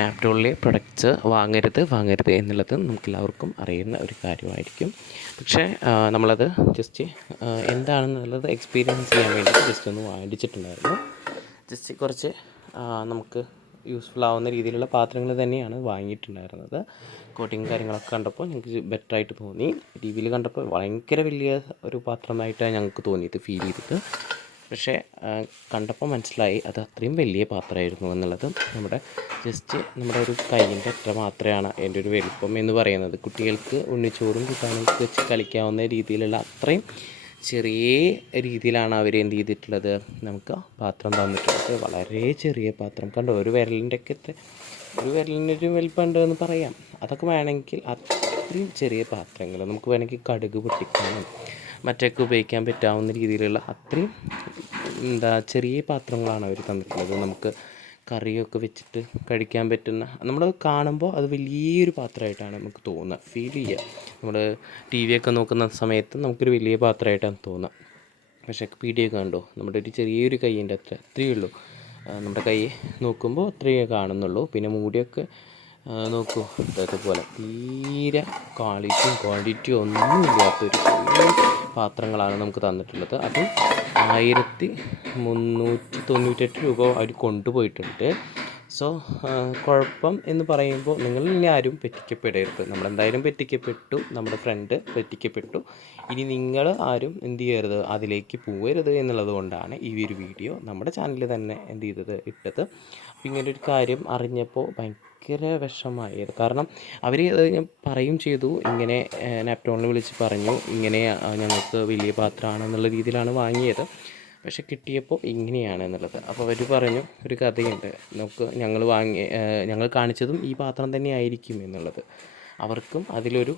നാപ്റ്റോളിലെ products വാങ്ങരുത് വാങ്ങരുത് എന്നുള്ളത് നമുക്കെല്ലാവർക്കും അറിയുന്ന ഒരു കാര്യമായിരിക്കും. പക്ഷേ നമ്മളത് ജസ്റ്റ് എന്താണെന്നുള്ളത് എക്സ്പീരിയൻസ് ചെയ്യാൻ വേണ്ടി ജസ്റ്റ് ഒന്ന് വാങ്ങിച്ചിട്ടുണ്ടായിരുന്നു. ജസ്റ്റ് കുറച്ച് നമുക്ക് യൂസ്ഫുൾ ആവുന്ന രീതിയിലുള്ള പാത്രങ്ങൾ തന്നെയാണ് വാങ്ങിയിട്ടുണ്ടായിരുന്നത്. കോട്ടിങ് കാര്യങ്ങളൊക്കെ കണ്ടപ്പോൾ ഞങ്ങൾക്ക് ബെറ്ററായിട്ട് തോന്നി. ടി വിയിൽ കണ്ടപ്പോൾ ഭയങ്കര വലിയ ഒരു പാത്രമായിട്ടാണ് ഞങ്ങൾക്ക് തോന്നിയത് ഫീൽ ചെയ്തിട്ട് പക്ഷേ കണ്ടപ്പോൾ മനസ്സിലായി അത് അത്രയും വലിയ പാത്രമായിരുന്നു എന്നുള്ളത്. നമ്മുടെ ജസ്റ്റ് നമ്മുടെ ഒരു കൈയിന്റെ അത്ര മാത്രമാണ് എന്റെ ഒരു വലിപ്പം എന്ന് പറയുന്നത്. കുട്ടികൾക്ക് ഉണ്ണിച്ചോറും കൂട്ടാനും വെച്ച് കളിക്കാവുന്ന രീതിയിലുള്ള അത്രയും ചെറിയ രീതിയിലാണ് അവർ എന്ത് ചെയ്തിട്ടുള്ളത്? നമുക്ക് പാത്രം തന്നിട്ടുള്ളത് വളരെ ചെറിയ പാത്രം. കണ്ടോ ഒരു വിരലിന്റെ ഒക്കെ എത്ര ഒരു വിരലിന്റെ ഒരു വലിപ്പമുണ്ട് എന്ന് പറയാം. അതൊക്കെ വേണമെങ്കിൽ അത്രയും ചെറിയ പാത്രങ്ങൾ നമുക്ക് വേണമെങ്കിൽ കടുക് പൊട്ടിക്കാനും മറ്റൊക്കെ ഉപയോഗിക്കാൻ പറ്റാവുന്ന രീതിയിലുള്ള അത്രയും എന്താ ചെറിയ പാത്രങ്ങളാണ് അവർ തന്നിട്ടുള്ളത്. നമുക്ക് കറിയൊക്കെ വെച്ചിട്ട് കഴിക്കാൻ പറ്റുന്ന നമ്മൾ കാണുമ്പോൾ അത് വലിയൊരു പാത്രമായിട്ടാണ് നമുക്ക് തോന്നുക. ഫീൽ ചെയ്യുക. നമ്മൾ ടി വി ഒക്കെ നോക്കുന്ന സമയത്ത് നമുക്കൊരു വലിയ പാത്രമായിട്ടാണ് തോന്നുക. പക്ഷേ പീടിയൊക്കെ കണ്ടോ? നമ്മുടെ ഒരു ചെറിയൊരു കൈയിന്റെ അത്ര അത്രയേ ഉള്ളൂ. നമ്മുടെ കൈ നോക്കുമ്പോൾ അത്രയേ കാണുന്നുള്ളൂ. പിന്നെ മൂടിയൊക്കെ നോക്കൂ. ഇതേപോലെ തീരെ ക്വാളിറ്റിയും ക്വാണ്ടിറ്റിയും ഒന്നും ഇല്ലാത്തൊരു പാത്രങ്ങളാണ് നമുക്ക് തന്നിട്ടുള്ളത്. അപ്പം ആയിരത്തി മുന്നൂറ്റി തൊണ്ണൂറ്റെട്ട് രൂപ അവർ കൊണ്ടുപോയിട്ടുണ്ട്. സോ കുഴപ്പം എന്ന് പറയുമ്പോൾ നിങ്ങൾ ഇനി ആരും പറ്റിക്കപ്പെടരുത്. നമ്മളെന്തായാലും പറ്റിക്കപ്പെട്ടു. നമ്മുടെ ഫ്രണ്ട് പറ്റിക്കപ്പെട്ടു. ഇനി നിങ്ങൾ ആരും എന്ത് ചെയ്യരുത്? അതിലേക്ക് പോകരുത് എന്നുള്ളത് കൊണ്ടാണ് ഈ ഒരു വീഡിയോ നമ്മുടെ ചാനലിൽ തന്നെ എന്ത് ചെയ്തത്? ഇട്ടത്. അപ്പോൾ ഇങ്ങനെ ഒരു കാര്യം അറിഞ്ഞപ്പോൾ ഭയങ്കര വിഷമമായത് കാരണം അവർ പറയും ചെയ്തു. ഇങ്ങനെ നാപ്റ്റോണിൽ വിളിച്ച് പറഞ്ഞു. ഇങ്ങനെ ഞങ്ങൾക്ക് വലിയ പാത്രമാണെന്നുള്ള രീതിയിലാണ് വാങ്ങിയത്. പക്ഷെ കിട്ടിയപ്പോൾ ഇങ്ങനെയാണ് എന്നുള്ളത് അപ്പോൾ അവർ പറഞ്ഞു ഒരു കഥയുണ്ട്. നമുക്ക് ഞങ്ങൾ വാങ്ങി ഞങ്ങൾ കാണിച്ചതും ഈ പാത്രം തന്നെ ആയിരിക്കും എന്നുള്ളത്. അവർക്കും അതിലൊരു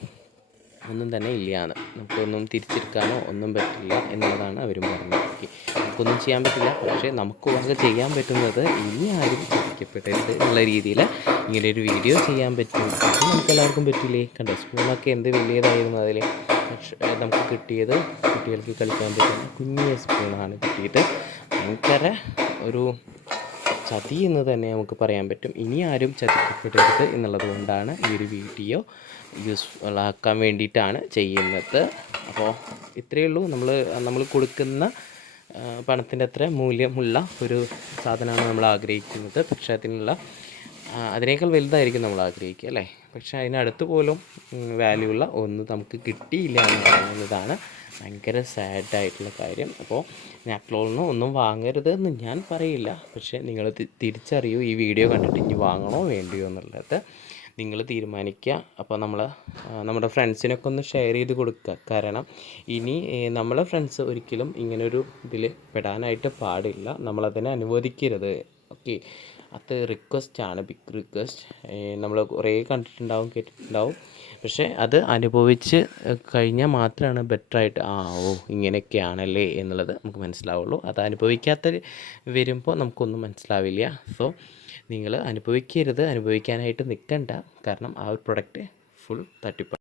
ഒന്നും തന്നെ ഇല്ലയാണ് നമുക്കൊന്നും തിരിച്ചെടുക്കാനോ ഒന്നും പറ്റില്ല എന്നുള്ളതാണ് അവരും പറഞ്ഞത്. നമുക്കൊന്നും ചെയ്യാൻ പറ്റില്ല. പക്ഷേ നമുക്ക് വക ചെയ്യാൻ പറ്റുന്നത് ഇനി ആരും ശ്രദ്ധിക്കപ്പെടരുത് എന്നുള്ള രീതിയിൽ ഇങ്ങനെ ഒരു വീഡിയോ ചെയ്യാൻ പറ്റും. അത് നമുക്ക് എല്ലാവർക്കും പറ്റില്ലേ കണ്ടോ? സ്പൂണൊക്കെ എന്ത് വലിയതായിരുന്നു അതിൽ നമുക്ക് കിട്ടിയത് കുട്ടികൾക്ക് കളിക്കാൻ പറ്റുന്ന കുഞ്ഞിയ സ്പൂണാണ് കിട്ടിയത് ഭയങ്കര ഒരു ചതി എന്ന് തന്നെ നമുക്ക് പറയാൻ പറ്റും. ഇനി ആരും ചതിക്കപ്പെടരുത് എന്നുള്ളത് കൊണ്ടാണ് ഈ ഒരു വീഡിയോ യൂസ്ഫുൾ ആക്കാൻ വേണ്ടിയിട്ടാണ് ചെയ്യുന്നത്. അപ്പോൾ ഇത്രയേ ഉള്ളൂ. നമ്മൾ നമ്മൾ കൊടുക്കുന്ന പണത്തിന്റെ അത്ര മൂല്യമുള്ള ഒരു സാധനമാണ് നമ്മൾ ആഗ്രഹിക്കുന്നത്. പക്ഷേ അതിനുള്ള അതിനേക്കാൾ വലുതായിരിക്കും നമ്മൾ ആഗ്രഹിക്കുക അല്ലേ? പക്ഷേ അതിനടുത്ത് പോലും വാല്യൂ ഉള്ള ഒന്ന് നമുക്ക് കിട്ടിയില്ല എന്ന് പറയുന്നതാണ് ഭയങ്കര സാഡായിട്ടുള്ള കാര്യം. അപ്പോൾ നാപ്ലോളിന് ഒന്നും വാങ്ങരുത് എന്ന് ഞാൻ പറയില്ല. പക്ഷേ നിങ്ങൾ തിരിച്ചറിയൂ ഈ വീഡിയോ കണ്ടിട്ട് ഇനി വാങ്ങണോ വേണ്ടിയോ എന്നുള്ളത്. നിങ്ങൾ തീരുമാനിക്കുക. അപ്പോൾ നമ്മൾ നമ്മുടെ ഫ്രണ്ട്സിനൊക്കെ ഒന്ന് ഷെയർ ചെയ്ത് കൊടുക്കുക. കാരണം ഇനി നമ്മളെ ഫ്രണ്ട്സ് ഒരിക്കലും ഇങ്ങനൊരു ഇതിൽ പെടാനായിട്ട് പാടില്ല. നമ്മളതിനെ അനുവദിക്കരുത്. ഓക്കെ അത് റിക്വസ്റ്റ് ആണ് ബിഗ് റിക്വസ്റ്റ് നമ്മൾ കുറേ കണ്ടിട്ടുണ്ടാവും കേട്ടിട്ടുണ്ടാവും. പക്ഷേ അത് അനുഭവിച്ച് കഴിഞ്ഞാൽ മാത്രമാണ് ബെറ്ററായിട്ട് ആ ഓ ഇങ്ങനെയൊക്കെയാണല്ലേ എന്നുള്ളത് നമുക്ക് മനസ്സിലാവുള്ളൂ. അത് അനുഭവിക്കാത്ത വരുമ്പോൾ നമുക്കൊന്നും മനസ്സിലാവില്ല. സോ നിങ്ങൾ അനുഭവിക്കരുത് അനുഭവിക്കാനായിട്ട് നിൽക്കണ്ട. കാരണം ആ ഒരു പ്രൊഡക്റ്റ് ഫുൾ തട്ടിപ്പാണ്